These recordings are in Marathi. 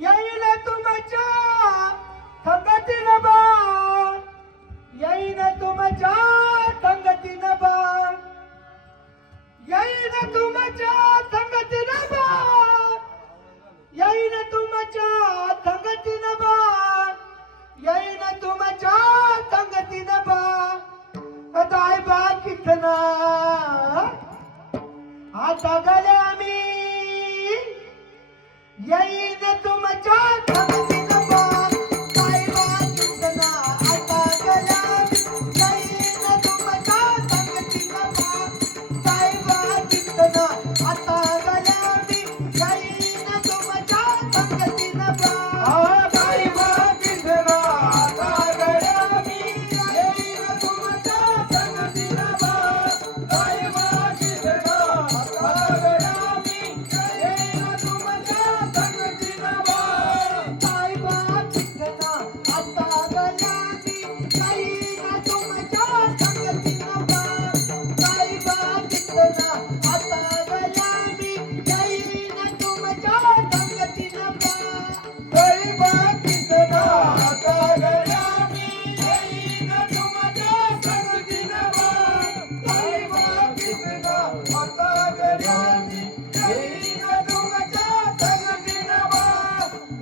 येईल तुमच्या संगतीनं बा, येईल तुमच्या संगतीनं बा, येईल तुमच्या संगतीनं बा, येईल तुमच्या संगतीनं बा, येईल तुमच्या संगतीनं बा. दाय बा कितना आता गले आम्ही येईन तुमच्या संगतीनं बा. दाय बा कितना आता गले आम्ही येईन तुमच्या संगतीनं बा. दाय बा कितना आता गले आम्ही येईन तुमच्या संगतीनं बा. दाय बा कितना आता गले आम्ही येईन तुमच्या संगतीनं बा. दाय बा कितना आता गले आम्ही येईन तुमच्या संगतीनं बा. दाय बा कितना आता गले आम्ही येईन तुमच्या संगतीनं बा. दाय बा कितना आता गले आम्ही येईन तुमच्या संगतीनं बा. दाय बा कितना आता गले आम्ही येईन तुमच्या संगतीनं बा. दाय बा कितना आता गले आम्ही येईन तुमच्या संगतीनं बा.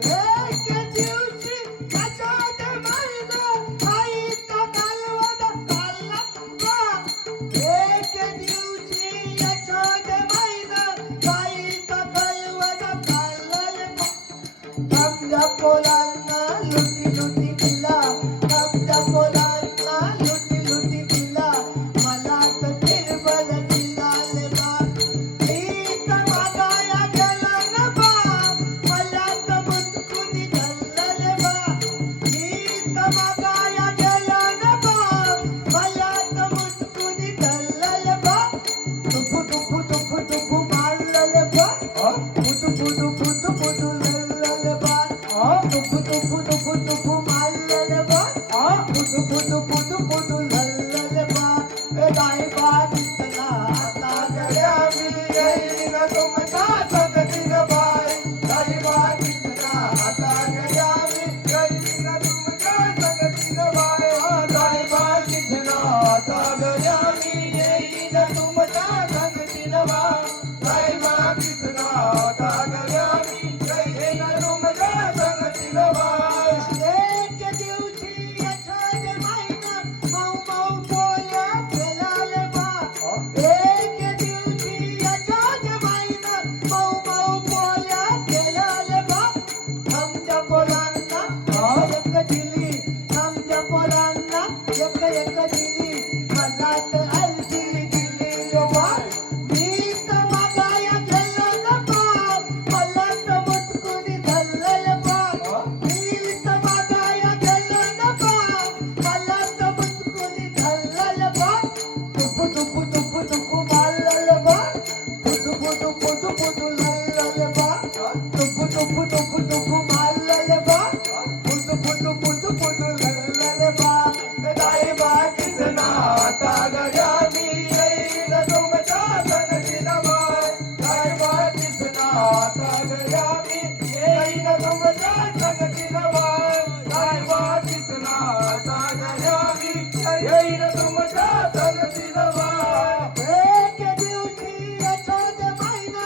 एक दिवशी याच्यात महिना आईचा कालवड काढला बा. एक दिवशी याच्यात महिना आईचा कालवड काढला बा. आमच्या पोरांना लुटी लुटी दिला, आमच्या पोरांना लुटी लुटी दिला. मला तर निर्बल दिला रे बा. मी तर मागाया गेला ना बा, मला तर मुसकुनी धरलं रे बा. मी तर मागाया गेला ना बा, मला तर मुसकुनी धरलं रे बा. टुकू टुकू टुकू टुकू मारलं रे बा. फुटू फुटू फुटू फुटू लढलं रे बा. टुकू टुकू टुकू टुकू मारलं रे बा. फुटू फुटू फुटू फुटू लढलं रे बा. दाय बा कितना आता गले आम्ही येईन तुमच्या संगतीनं बा. दाय बा कितना आता गले आम्ही येईन तुमच्या संगतीनं बा. दाय बा कितना आता गले आम्ही येईन तुमच्या संगतीनं बा. दाय बा कितना आता गले आम्ही येईन तुमच्या संगतीनं बा. एक दिवशी याच्यात महिना मऊ मऊ बोल्या गेला रे बा. एक दिवशी याच्यात महिना मऊ मऊ बोल्या गेला रे बा. आमच्या पोरांना एक दिली, आमच्या पोरांना एक दिली. मला तर अलगी दिली रे बा. मी तर मागाया गेलो ना बा, मला तर मुसकुनी धरलं रे बा. मी तर मागाया गेलो ना बा, मला तर मुसकुनी धरलं रे बा. टुकू टुकू टुकू टुकू मारलं रे बा. फुटू फुटू फुटू फुटू लढलं रे बा. टुकू टुकू टुकू टुकू मारलं रे बा. फुटू फुटू फुटू फुटू लढलं रे बा. दाय बा कितना आता गले आम्ही येईन तुमच्या संगतीनं बा. दाय बा कितना आता गले आम्ही येईन तुमच्या संगतीनं बा. दाय बा कितना आता गले आम्ही येईन तुमच्या संगतीनं बा. एक दिवशी याच्यात महिना